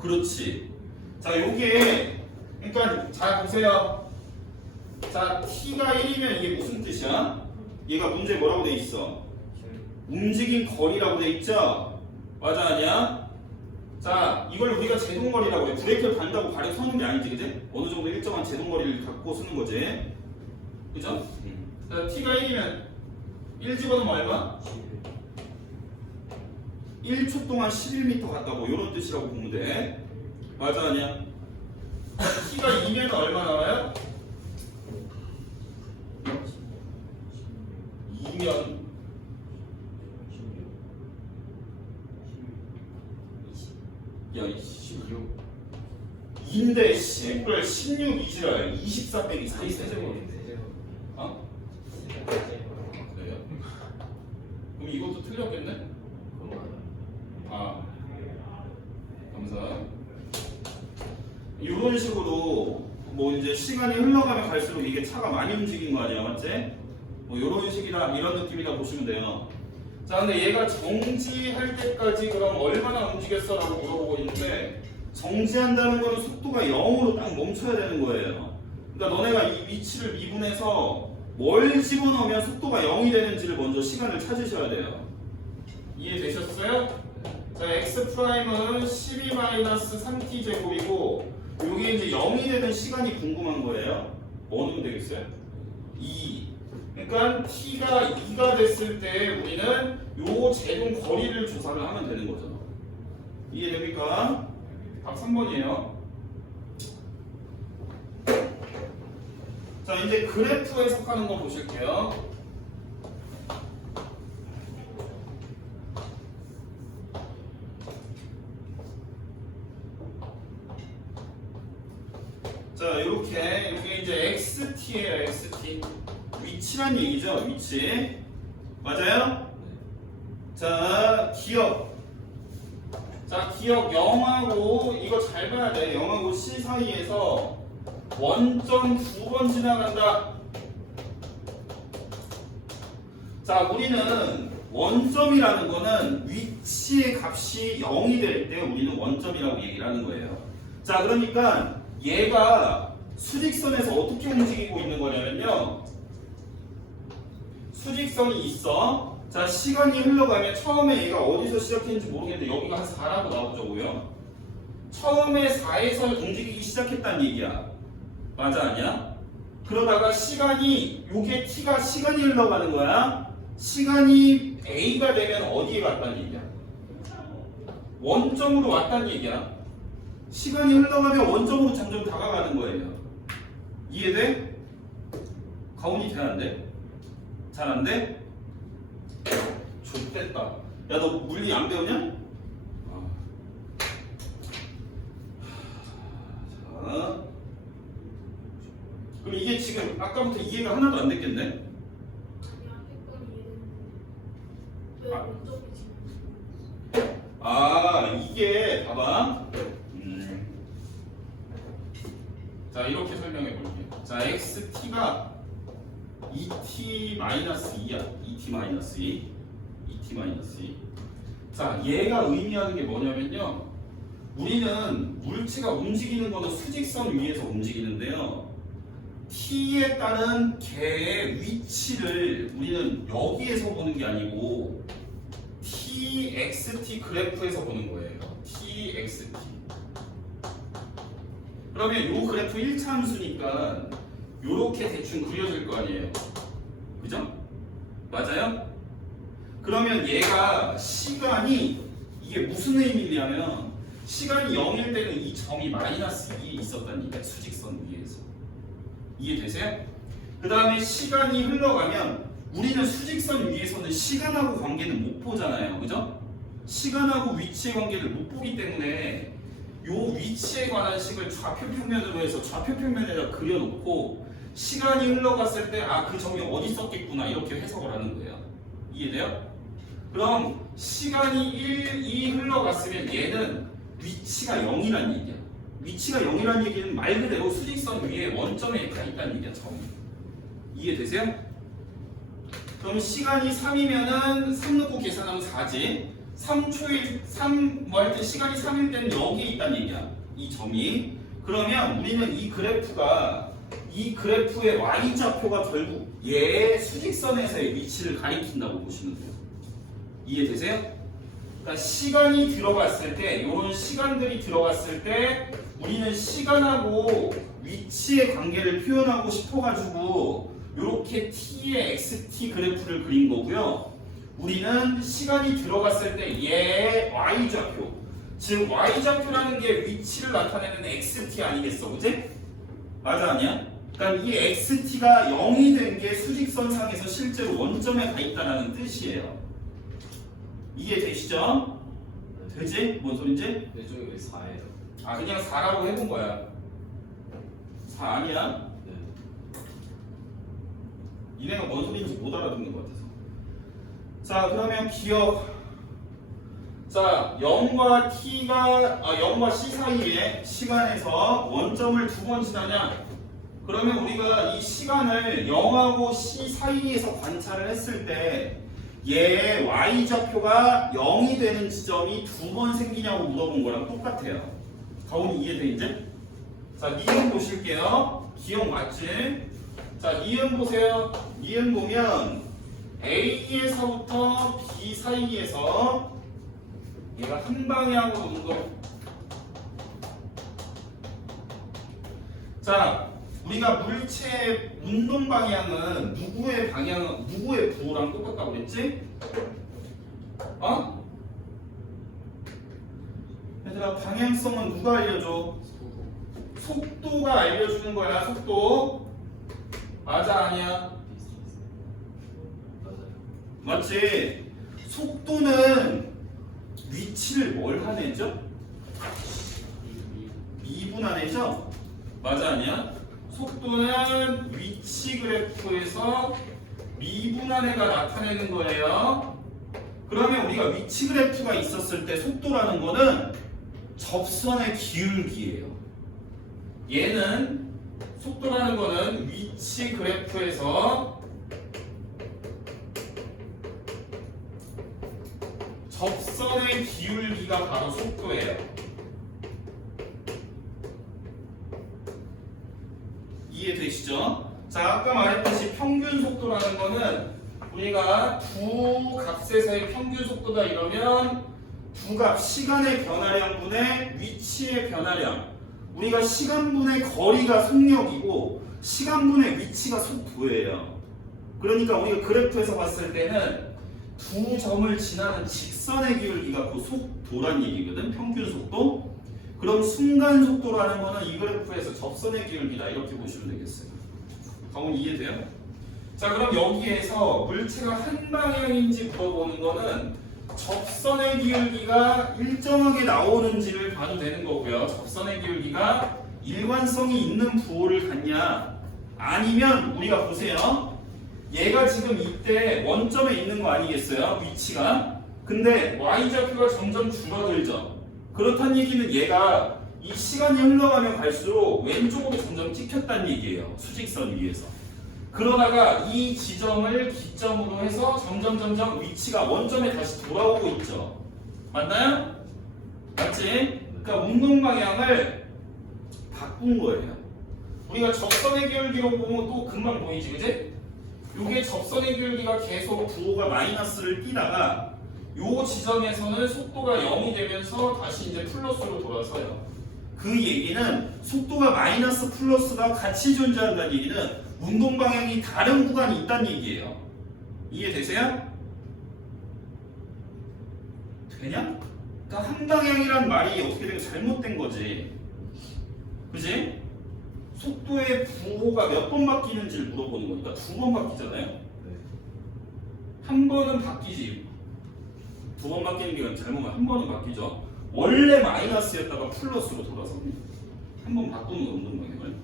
그렇지. 자, 요게 그러니까 잘 보세요. 자, t가 1이면 이게 무슨 뜻이야? 얘가 문제 뭐라고 돼 있어? 움직인 거리라고 돼 있죠? 맞아 아니야? 자, 이걸 우리가 제동거리라고 해. 브레이크를 밟는다고 발이 서는 게 아니지, 그지? 어느 정도 일정한 제동거리를 갖고 쓰는 거지. 그죠? 자, t가 1이면 1 집어넣으면 얼마? 1초 동안 11m 갔다고 이런 뜻이라고 보면 돼. 맞아 아니야? t가 2면 얼마 나와요? 2면 야, 16 2인데 10을 16 이지랄 24 빼기 4 어? 그래요? 그럼 이것도 틀렸겠네? 아, 감사. 이런 식으로 뭐 이제 시간이 흘러가면 갈수록 이게 차가 많이 움직인 거 아니야, 맞지? 뭐 이런 식이라 이런 느낌이라 보시면 돼요. 자, 근데 얘가 정지할 때까지 그럼 얼마나 움직였어라고 물어보고 있는데 정지한다는 거는 속도가 0으로 딱 멈춰야 되는 거예요. 그러니까 너네가 이 위치를 미분해서 뭘 집어넣으면 속도가 0이 되는지를 먼저 시간을 찾으셔야 돼요. 이해되셨어요? 자, x''은 12-3t 제곱이고 요게 이제 0이 되는 시간이 궁금한 거예요. 뭐 넣으면 되겠어요? 2. 그러니까 t가 2가 됐을 때 우리는 요 제동 거리를 조사를 하면 되는 거잖아. 이해됩니까? 답 3번이에요. 자, 이제 그래프 해석하는 거 보실게요. 자, 요렇게 이게 이제 XT예요, XT. 위치란 얘기죠, 위치. 맞아요? 자, 기억. 자, 기억 0하고 이거 잘 봐야 돼. 0하고 C 사이에서 원점 2번 지나간다. 자, 우리는 원점이라는 거는 위치의 값이 0이 될 때 우리는 원점이라고 얘기를 하는 거예요. 자, 그러니까 얘가 수직선에서 어떻게 움직이고 있는 거냐면요. 수직선이 있어. 자, 시간이 흘러가면 처음에 얘가 어디서 시작했는지 모르겠는데 여기가 한 4라고 나오죠, 뭐요? 처음에 4에서 움직이기 시작했다는 얘기야. 맞아, 아니야? 그러다가 시간이, 요게 t가 시간이 흘러가는 거야. 시간이 a가 되면 어디에 갔다는 얘기야? 원점으로 왔다는 얘기야. 시간이 흘러가면 원점으로 점점 다가가는 거예요. 이해돼? 가온이 되는데? 잘 안 돼? 좋됐다. 야, 너 물리 안 배우냐? 자, 그럼 이게 지금 아까부터 이해가 하나도 안 됐겠네? 아니야, 했더니 왜 원점이지? 이게 봐봐. 자, 이렇게 설명해 볼게요. 자, xt가 2t-2야. 2t-2. 2t-2. 자, 얘가 의미하는 게 뭐냐면요. 우리는 물체가 움직이는 거는 수직선 위에서 움직이는데요. t에 따른 개의 위치를 우리는 여기에서 보는 게 아니고 txt 그래프에서 보는 거예요. txt. 그러면 요 그래프 1차 함수니까 요렇게 대충 그려질 거 아니에요. 그죠? 맞아요? 그러면 얘가 시간이 이게 무슨 의미냐면 시간이 0일 때는 이 점이 -2에 있었다는 얘기야. 수직선 위에서. 이해되세요? 그 다음에 시간이 흘러가면 우리는 수직선 위에서는 시간하고 관계는 못 보잖아요. 그죠? 시간하고 위치의 관계를 못 보기 때문에 요 위치에 관한 식을 좌표평면으로 해서 좌표평면에다 그려놓고 시간이 흘러갔을 때 그 점이 어디 있었겠구나 이렇게 해석을 하는 거예요. 이해돼요? 그럼 시간이 1, 2 흘러갔으면 얘는 위치가 0이란 얘기야. 위치가 0이란 얘기는 말 그대로 수직선 위에 원점에 가 있다는 얘기야. 점이. 이해되세요? 그럼 시간이 3이면은 3 넣고 계산하면 4지. 3 할 때 시간이 3일 때는 여기에 있다는 얘기야. 이 점이. 그러면 우리는 이 그래프의 y좌표가 결국 얘의 수직선에서의 위치를 가리킨다고 보시면 돼요. 이해되세요? 그러니까 시간이 들어갔을 때, 이런 시간들이 들어갔을 때 우리는 시간하고 위치의 관계를 표현하고 싶어가지고 이렇게 t의 xt 그래프를 그린 거고요. 우리는 시간이 들어갔을 때 얘의 y좌표, 즉 y좌표라는 게 위치를 나타내는 xt 아니겠어, 그치? 맞아, 아니야? 그러니까 이 xt가 0이 된 게 수직선상에서 실제로 원점에 가 있다는 뜻이에요. 이해되시죠? 되지? 뭔 소린지? 내 쪽이 왜 4예요? 그냥 4라고 해본 거야. 4 아니야? 네. 이네가 뭔 소리인지 못 알아듣는 것 같아서. 자, 그러면 기억. 자, 0과 t가 0과 c 사이에 시간에서 원점을 2번 지나냐? 그러면 우리가 이 시간을 0하고 c 사이에서 관찰을 했을 때 얘의 y좌표가 0이 되는 지점이 2번 생기냐고 물어본 거랑 똑같아요. 가온이 이해돼 이제? 자, 니은 보실게요. 기억 맞지? 자, 니은 보세요. 니은 보면 A에서부터 B 사이에서 얘가 한 방향으로 운동. 자, 우리가 물체의 운동 방향은 누구의 부호랑 똑같다고 그랬지? 얘들아, 방향성은 누가 알려줘? 속도가 알려주는 거야. 속도. 맞아, 아니야? 맞아요. 맞지? 속도는 위치를 뭘 하내죠? 미분하내죠? 맞아, 아니야? 속도는 위치 그래프에서 미분한해가 나타내는 거예요. 그러면 우리가 위치 그래프가 있었을 때 속도라는 거는 접선의 기울기예요. 얘는 속도라는 거는 위치 그래프에서 접선의 기울기가 바로 속도예요. 이해되시죠? 자, 아까 말했듯이 평균 속도라는 거는 우리가 두 값에서의 평균 속도다 이러면 두 값, 시간의 변화량분의 위치의 변화량. 우리가 시간분의 거리가 속력이고 시간분의 위치가 속도예요. 그러니까 우리가 그래프에서 봤을 때는 두 점을 지나는 직선의 기울기가 그 속도란 얘기거든. 평균 속도. 그럼 순간 속도라는 거는 이 그래프에서 접선의 기울기다 이렇게 보시면 되겠어요. 방금 이해돼요? 자, 그럼 여기에서 물체가 한 방향인지 물어보는 거는 접선의 기울기가 일정하게 나오는지를 봐도 되는 거고요. 접선의 기울기가 일관성이 있는 부호를 갖냐, 아니면 우리가 보세요. 얘가 지금 이때 원점에 있는 거 아니겠어요? 위치가. 근데 y좌표가 점점 줄어들죠. 그렇다는 얘기는 얘가 이 시간이 흘러가면 갈수록 왼쪽으로 점점 찍혔다는 얘기예요. 수직선 위에서. 그러다가 이 지점을 기점으로 해서 점점 위치가 원점에 다시 돌아오고 있죠. 맞나요? 맞지? 그러니까 운동 방향을 바꾼 거예요. 우리가 접선의 기울기로 보면 또 금방 보이지, 그지? 이게 접선의 기울기가 계속 부호가 마이너스를 띄다가 요 지점에서는 속도가 0이 되면서 다시 이제 플러스로 돌아서요. 그 얘기는 속도가 마이너스 플러스가 같이 존재한다는 얘기는 운동 방향이 다른 구간이 있다는 얘기예요. 이해되세요? 되냐? 그러니까 한 방향이란 말이 어떻게 되면 잘못된 거지. 그지? 속도의 부호가 몇 번 바뀌는지를 물어보는 거니까 두 번 바뀌잖아요. 한 번은 바뀌지. 두 번 바뀌는 게 잘못하면 한 번은 바뀌죠. 원래 마이너스였다가 플러스로 돌아섭니다. 한 번 바꾸는 거 운동 방향을.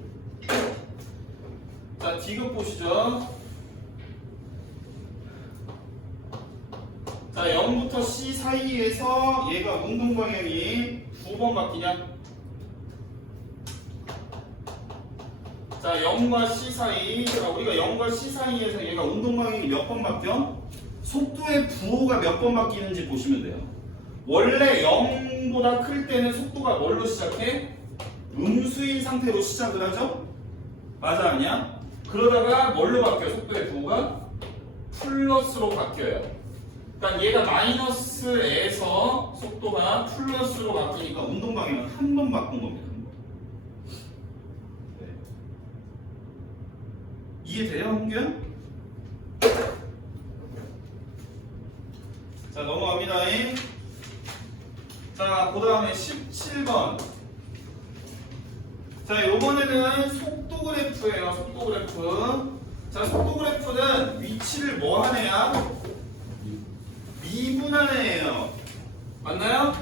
자, 디귿 보시죠. 자, 0부터 C 사이에서 얘가 운동 방향이 두 번 바뀌냐? 자, 0과 C 사이. 자, 우리가 0과 C 사이에서 얘가 운동 방향이 몇 번 바뀌어? 속도의 부호가 몇 번 바뀌는지 보시면 돼요. 원래 0보다 클 때는 속도가 뭘로 시작해? 음수인 상태로 시작을 하죠? 맞아, 아니야? 그러다가 뭘로 바뀌어요? 속도의 부호가? 플러스로 바뀌어요. 그러니까 얘가 마이너스에서 속도가 플러스로 바뀌니까 운동 방향은 한 번 바꾼 겁니다. 네. 이해돼요, 홍규현? 자, 넘어갑니다. 자, 그 다음에 17번. 자, 요번에는 속도 그래프예요. 속도 그래프. 자, 속도 그래프는 위치를 뭐 하네요? 미분하네요. 맞나요?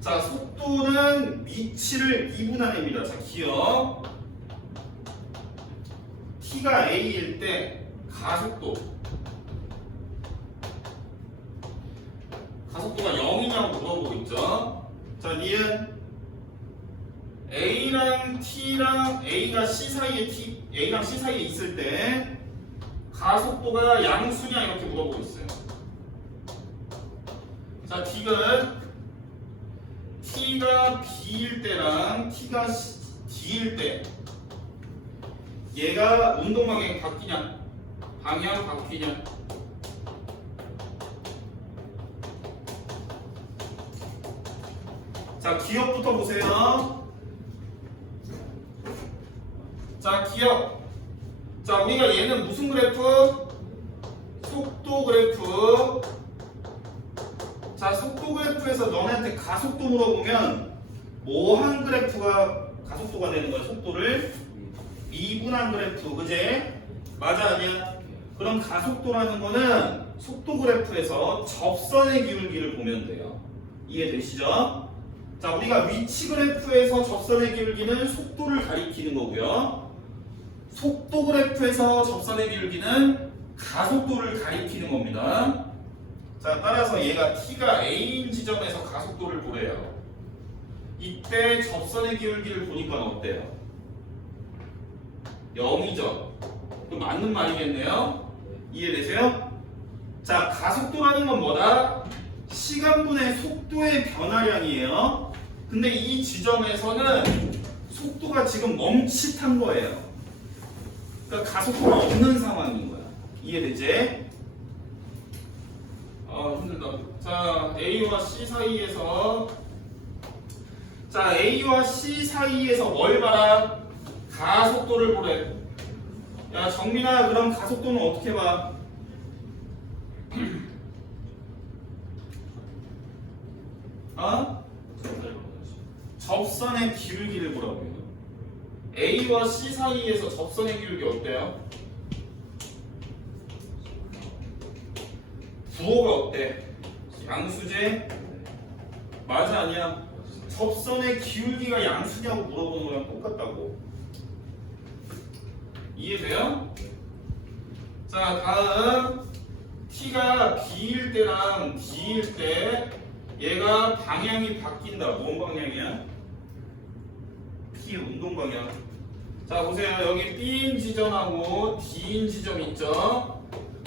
자, 속도는 위치를 미분하냅니다. 자, 기억. t가 a일 때 가속도가 0이냐고 물어보고 있죠. 자, 니은 a랑 t랑 a가 c 사이에 a랑 c 사이에 있을 때 가속도가 양수냐 이렇게 물어보고 있어요. 자, 디귿 t가 b일 때랑 t가 d일 때 얘가 운동 방향이 바뀌냐? 방향 바뀌냐? 자, 기억부터 보세요. 자, 기억. 자, 우리가 얘는 무슨 그래프? 속도 그래프. 자, 속도 그래프에서 너네한테 가속도 물어보면 뭐 한 그래프가 가속도가 되는 거야? 속도를 미분한 그래프, 그제? 맞아, 아니야? 그럼 가속도라는 거는 속도 그래프에서 접선의 기울기를 보면 돼요. 이해되시죠? 자, 우리가 위치 그래프에서 접선의 기울기는 속도를 가리키는 거고요. 속도 그래프에서 접선의 기울기는 가속도를 가리키는 겁니다. 자, 따라서 얘가 t가 a인 지점에서 가속도를 보래요. 이때 접선의 기울기를 보니까 어때요? 0이죠. 그 맞는 말이겠네요. 이해되세요? 자, 가속도라는 건 뭐다? 시간분의 속도의 변화량이에요. 근데 이 지점에서는 속도가 지금 멈칫한 거예요. 그러니까 가속도가 없는 상황인 거야. 이해되지? 힘들다. 자, A와 C 사이에서 A와 C 사이에서 뭘 봐라? 가속도를 보래. 야, 정민아, 그럼 가속도는 어떻게 봐? 접선의 기울기를 보라고요. A와 C 사이에서 접선의 기울기 어때요? 부호가 어때? 양수제? 맞아, 아니야? 접선의 기울기가 양수냐고 물어보는 거랑 똑같다고. 이해돼요? 자, 다음 T가 B일 때랑 D일 때 얘가 방향이 바뀐다. 뭔 방향이야? P 운동 방향. 자, 보세요. 여기 B인 지점하고 D인 지점 있죠?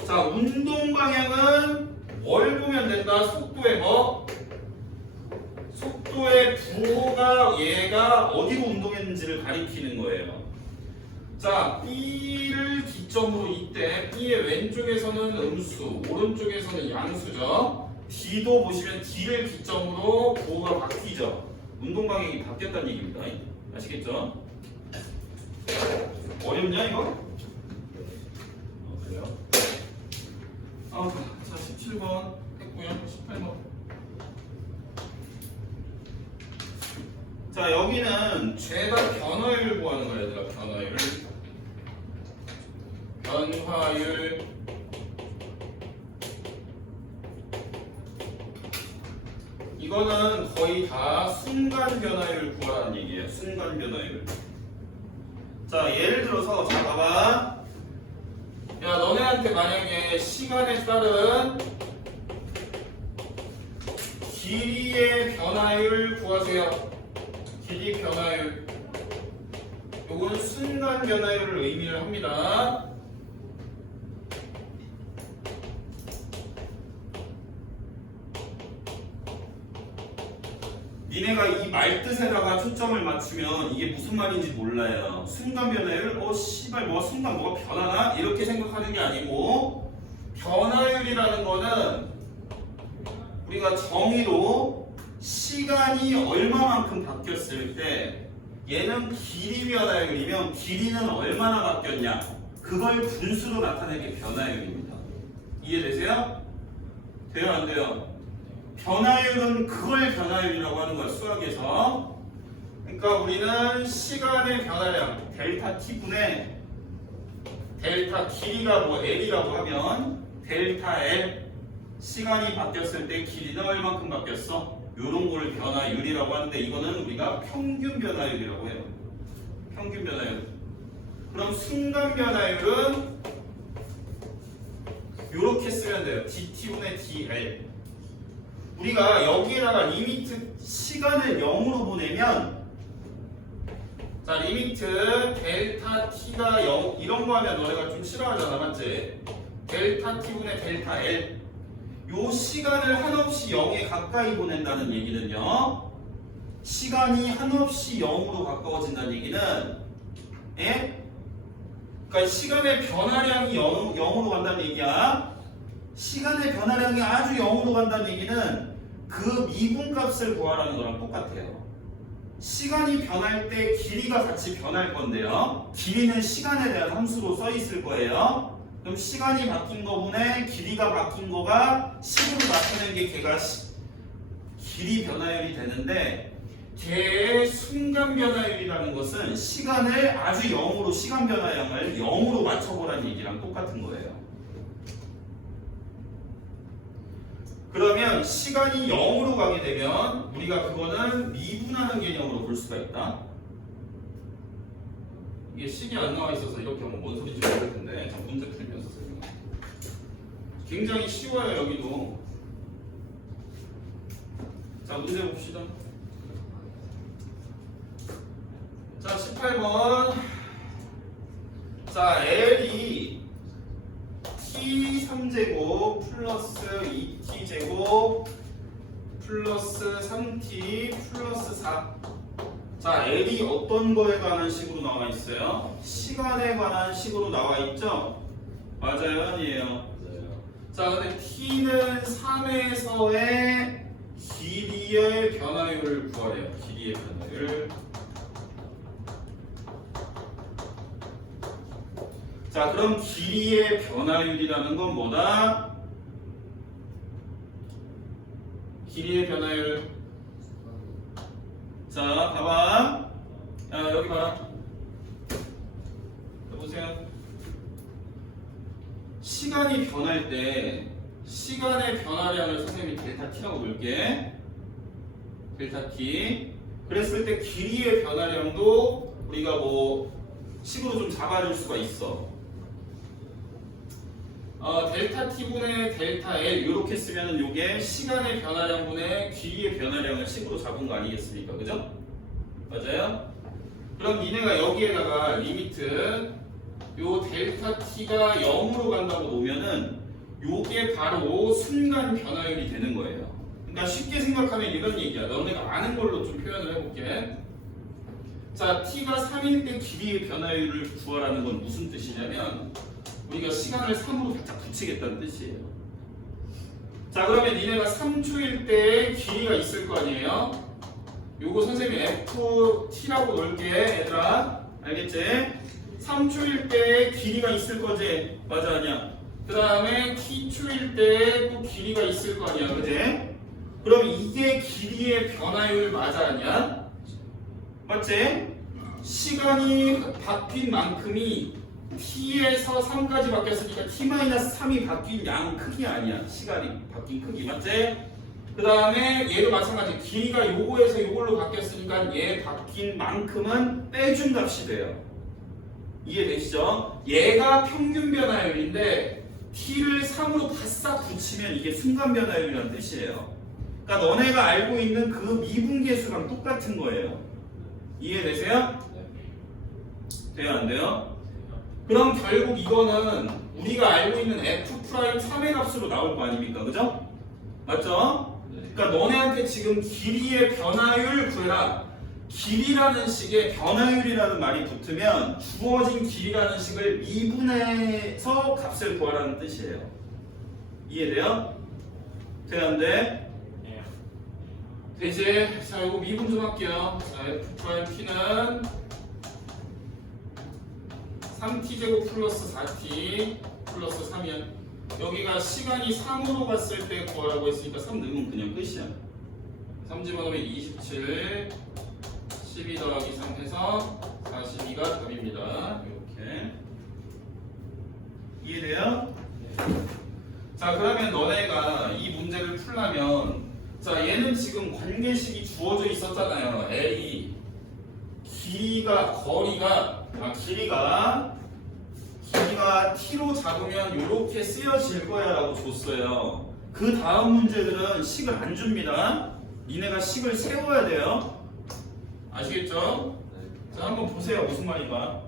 자, 운동 방향은 뭘 보면 된다? 속도의 뭐? 속도의 부호가 얘가 어디로 운동했는지를 가리키는 거예요. 자, B를 기점으로 이때 B의 왼쪽에서는 음수, 오른쪽에서는 양수죠. D도 보시면 D를 기점으로 부호가 바뀌죠. 운동 방향이 바뀌었다는 얘기입니다. 아시겠죠? 어렵냐 이거? 그래요? 자, 17번 했고요. 18번. 자, 여기는 죄다 변화율 구하는 거야, 얘들아. 변화율. 변화율. 이거는 거의 다 순간 변화율 구하라는 얘기예요. 순간 변화율. 자, 예를 들어서 자, 봐봐. 야, 너네한테 만약에 시간에 따른 길이의 변화율 구하세요. 길이 변화율. 요거는 순간 변화율을 의미를 합니다. 니네가 이 말뜻에다가 초점을 맞추면 이게 무슨 말인지 몰라요. 순간 변화율? 씨발 뭐가 순간 뭐가 변하나? 이렇게 생각하는 게 아니고 변화율이라는 거는 우리가 정의로 시간이 얼마만큼 바뀌었을 때 얘는 길이 변화율이면 길이는 얼마나 바뀌었냐 그걸 분수로 나타내는 게 변화율입니다. 이해되세요? 돼요 안 돼요? 변화율은 그걸 변화율이라고 하는 거야 수학에서. 그러니까 우리는 시간의 변화량 델타 t분의 델타 길이가 뭐 L이라고 하면 델타 L 시간이 바뀌었을 때 길이는 얼만큼 바뀌었어? 요런 걸 변화율이라고 하는데 이거는 우리가 평균 변화율이라고 해요. 평균 변화율. 그럼 순간 변화율은 요렇게 쓰면 돼요. dt분의 dl. 우리가 여기에다가 리미트 시간을 0으로 보내면 자 리미트 델타 t가 0 이런 거 하면 너네가 좀 싫어하잖아 맞지? 델타 t분의 델타 l 요 시간을 한없이 0에 가까이 보낸다는 얘기는요 시간이 한없이 0으로 가까워진다는 얘기는 예? 그러니까 시간의 변화량이 0으로 간다는 얘기야. 시간의 변화량이 아주 0으로 간다는 얘기는 그 미분값을 구하라는 거랑 똑같아요. 시간이 변할 때 길이가 같이 변할 건데요. 길이는 시간에 대한 함수로 써 있을 거예요. 그럼 시간이 바뀐 거분에 길이가 바뀐 거가 식으로 나타낸 게 걔가 길이 변화율이 되는데 걔의 순간 변화율이라는 것은 시간을 아주 0으로 시간 변화량을 0으로 맞춰보라는 얘기랑 똑같은 거예요. 그러면 시간이 0으로 가게 되면 우리가 그거는 미분하는 개념으로 볼 수가 있다. 이게 식이 안 나와 있어서 이렇게 하면 뭔 소리인지 모를 텐데 자, 문제 풀면서 설명해. 굉장히 쉬워요 여기도. 자 문제 봅시다. 자 18번 자, L이 t 3제곱 플러스 2t 제곱 플러스 3t 플러스 4. 자, L이 어떤 거에 관한 식으로 나와 있어요? 시간에 관한 식으로 나와 있죠? 맞아요, 아니에요? 자, 근데 t는 3에서의 길이의 변화율을 구하래요. 길이의 변화율. 자, 그럼 길이의 변화율이라는 건 뭐다? 길이의 변화율. 자, 봐봐. 야, 여기 봐라. 보세요. 시간이 변할 때 시간의 변화량을 선생님이 델타 t라고 볼게. 델타 t. 그랬을 때 길이의 변화량도 우리가 뭐 식으로 좀 잡아줄 수가 있어. 델타 t분의 델타 L 이렇게 쓰면은 요게 시간의 변화량분의 길이의 변화량을 식으로 잡은 거 아니겠습니까? 그죠? 맞아요? 그럼 니네가 여기에다가 리미트 요 델타 t가 0으로 간다고 놓으면은 요게 바로 순간 변화율이 되는 거예요. 그러니까 쉽게 생각하면 이런 얘기야. 너네가 아는 걸로 좀 표현을 해볼게. 자, t가 3일 때 길이의 변화율을 구하라는 건 무슨 뜻이냐면 우리가 시간을 3으로 살짝 붙이겠다는 뜻이에요. 자, 그러면 니네가 3초일 때 길이가 있을 거 아니에요? 요거 선생님이 ft라고 놓을게, 얘들아. 알겠지? 3초일 때 길이가 있을 거지? 맞아, 아니야? 그 다음에 t초일 때 또 길이가 있을 거 아니야, 그지? 그럼 이게 길이의 변화율 맞아, 아니야? 맞지? 시간이 바뀐 만큼이 t에서 3까지 바뀌었으니까 t-3이 바뀐 양 크기 아니야. 시간이 바뀐 크기 맞지? 그 다음에 얘도 마찬가지. 길이가 요거에서 요걸로 바뀌었으니까 얘 바뀐 만큼은 빼준 값이 돼요. 이해되시죠? 얘가 평균 변화율인데 t를 3으로 바싹 붙이면 이게 순간 변화율이라는 뜻이에요. 그러니까 너네가 알고 있는 그 미분계수랑 똑같은 거예요. 이해되세요? 돼요, 안 돼요? 그럼 결국 이거는 우리가 알고 있는 f'3의 값으로 나올 거 아닙니까? 그죠? 맞죠? 그러니까 너네한테 지금 길이의 변화율 구해라. 길이라는 식에 변화율이라는 말이 붙으면 주어진 길이라는 식을 미분해서 값을 구하라는 뜻이에요. 이해돼요? 돼요, 안 돼? 되지? 자, 이거 미분 좀 할게요. 자, f't는 3t제곱 플러스 4t 플러스 3이야. 여기가 시간이 3으로 갔을 때 구하라고 했으니까 3 넣으면 그냥 끝이야. 3 집어넣으면 27, 12 더하기 3 해서 42가 답입니다. 이렇게. 이해돼요? 자, 그러면 너네가 이 문제를 풀려면 자, 얘는 지금 관계식이 주어져 있었잖아요. L이 길이가 t로 잡으면 이렇게 쓰여질 거야 라고 줬어요. 그 다음 문제들은 식을 안 줍니다. 니네가 식을 세워야 돼요. 아시겠죠? 자, 한번 보세요. 무슨 말인가.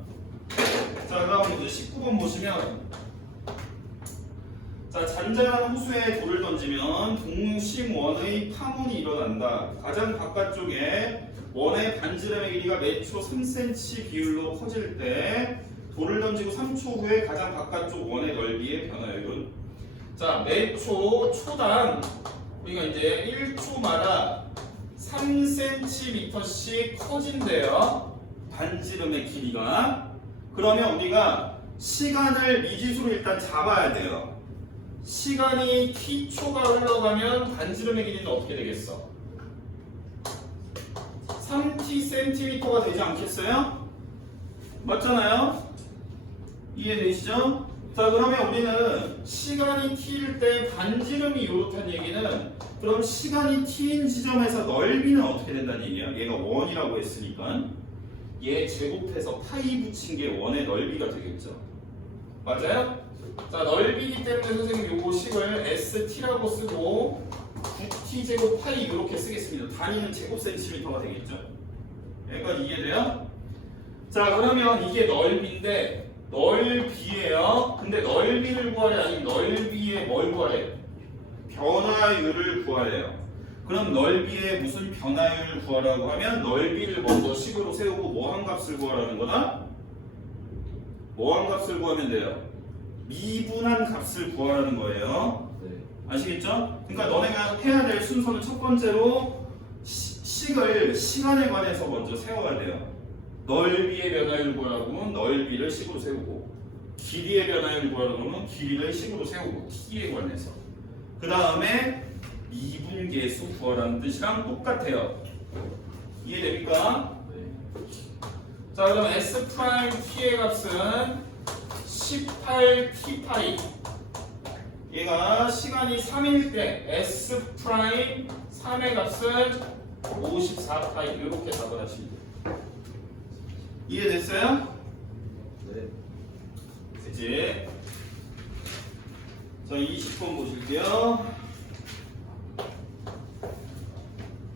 자, 그다음 이제 19번 보시면 자, 잔잔한 호수에 돌을 던지면 동심원의 파문이 일어난다. 가장 바깥쪽에 원의 반지름의 길이가 매초 3cm 비율로 커질 때 돌을 던지고 3초 후에 가장 바깥쪽 원의 넓이의 변화율은 자, 매초 초당 우리가 이제 1초마다 3cm씩 커진대요. 반지름의 길이가. 그러면 우리가 시간을 미지수로 일단 잡아야 돼요. 시간이 t초가 흘러가면 반지름의 길이는 어떻게 되겠어? 3tcm가 되지 않겠어요? 맞잖아요? 이해되시죠? 자, 그러면 우리는 시간이 t일 때 반지름이 이렇다는 얘기는 그럼 시간이 t인 지점에서 넓이는 어떻게 된다는 얘기야? 얘가 원이라고 했으니까 얘 제곱해서 파이 붙인 게 원의 넓이가 되겠죠. 맞아요? 자, 넓이기 때문에 선생님 요거 식을 st라고 쓰고 9t 제곱 파이 이렇게 쓰겠습니다. 단위는 제곱센티미터가 되겠죠. 여기까지 이해돼요? 자, 그러면 이게 넓이인데 넓이에요. 근데 넓이를 구하래 아니면 넓이의 뭘 구하래? 변화율을 구하래요. 그럼 넓이의 무슨 변화율을 구하라고 하면 넓이를 먼저 식으로 세우고 뭐한 값을 구하라는 거다? 뭐한 값을 구하면 돼요? 미분한 값을 구하라는 거예요. 네. 아시겠죠? 그러니까 너네가 해야 될 순서는 첫 번째로 식을 시간에 관해서 먼저 세워야 돼요. 넓이의 변화율을 구하라고 하면 넓이를 식으로 세우고, 길이의 변화율을 구하라고 하면 길이를 식으로 세우고, t에 관해서. 그 다음에 미분계수 구하라는 뜻이랑 똑같아요. 이해됩니까? 네. 자, 그럼 S'T의 값은 18T파이. 얘가 시간이 3일 때 S'3의 값은 54파이. 이렇게 답을 하시면 돼요. 이해됐어요? 네. 그치? 자, 20번 보실게요.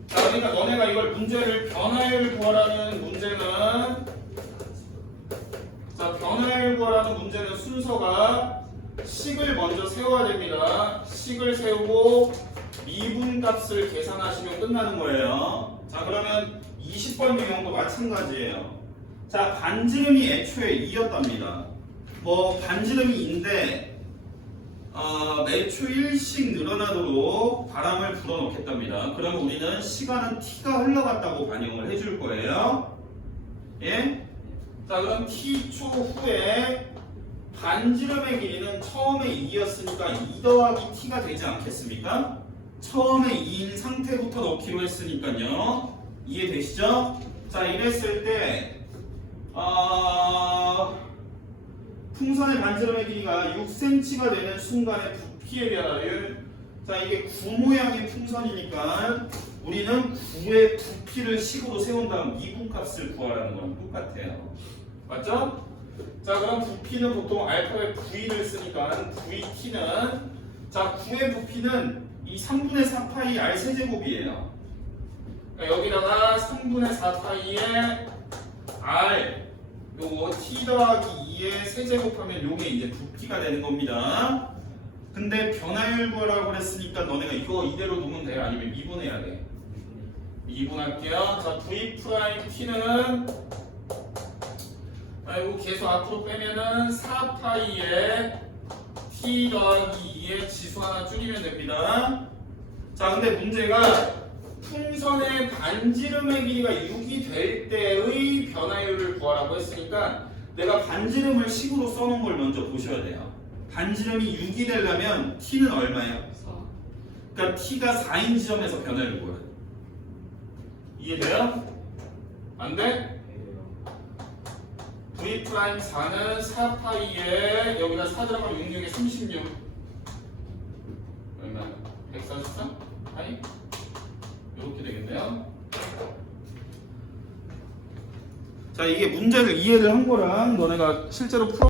자, 그러니까 너네가 이걸 문제를 변화율 구하라는 문제는, 자, 변화율 구하라는 문제는 순서가 식을 먼저 세워야 됩니다. 식을 세우고 미분값을 계산하시면 끝나는 거예요. 자, 그러면 20번 유형도 마찬가지예요. 자, 반지름이 애초에 2였답니다. 뭐 반지름이 2인데 매초 1씩 늘어나도록 바람을 불어넣겠답니다. 그러면 우리는 시간은 t가 흘러갔다고 반영을 해줄 거예요. 예? 자, 그럼 t 초 후에 반지름의 길이는 처음에 2였으니까 2 더하기 t가 되지 않겠습니까? 처음에 2인 상태부터 넣기로 했으니까요. 이해되시죠? 자, 이랬을 때 풍선의 반지름의 길이가 6cm가 되는 순간의 부피의 변화율. 자, 이게 9 모양의 풍선이니까 우리는 9의 부피를 식으로 세운 다음 미분값을 구하라는 거랑 똑같아요. 맞죠? 자, 그럼 부피는 보통 알파벳 V를 쓰니까 VT는, 자, 9의 부피는 이 3분의 4파이 R 세제곱이에요. 그러니까 여기다가 3분의 4파이의 R 요거 t 더하기 2의 세제곱하면 요게 이제 부피가 되는 겁니다. 근데 변화율 구하라고 그랬으니까 너네가 이거 이대로 두면 돼요? 아니면 미분해야 돼? 미분할게요. 자, v 프라임 t는 이거 계속 앞으로 빼면은 4파이에 t 더하기 2의 지수 하나 줄이면 됩니다. 자, 근데 문제가 풍선의 반지름의 길이가 6이 될 때의 변화율을 구하라고 했으니까 내가 반지름을 식으로 써놓은 걸 먼저 보셔야 돼요. 반지름이 6이 되려면 t는 얼마예요? 4. 그러니까 t가 4인 지점에서 변화율을 구해야 돼요. 이해돼요? 안 돼? v 프라임 4는 4파이에 여기다 4 들어가면 66에 36 얼마? 143? 파이? 이렇게 되겠네요. 자, 이게 문제를 이해를 한 거랑 너네가 실제로 풀어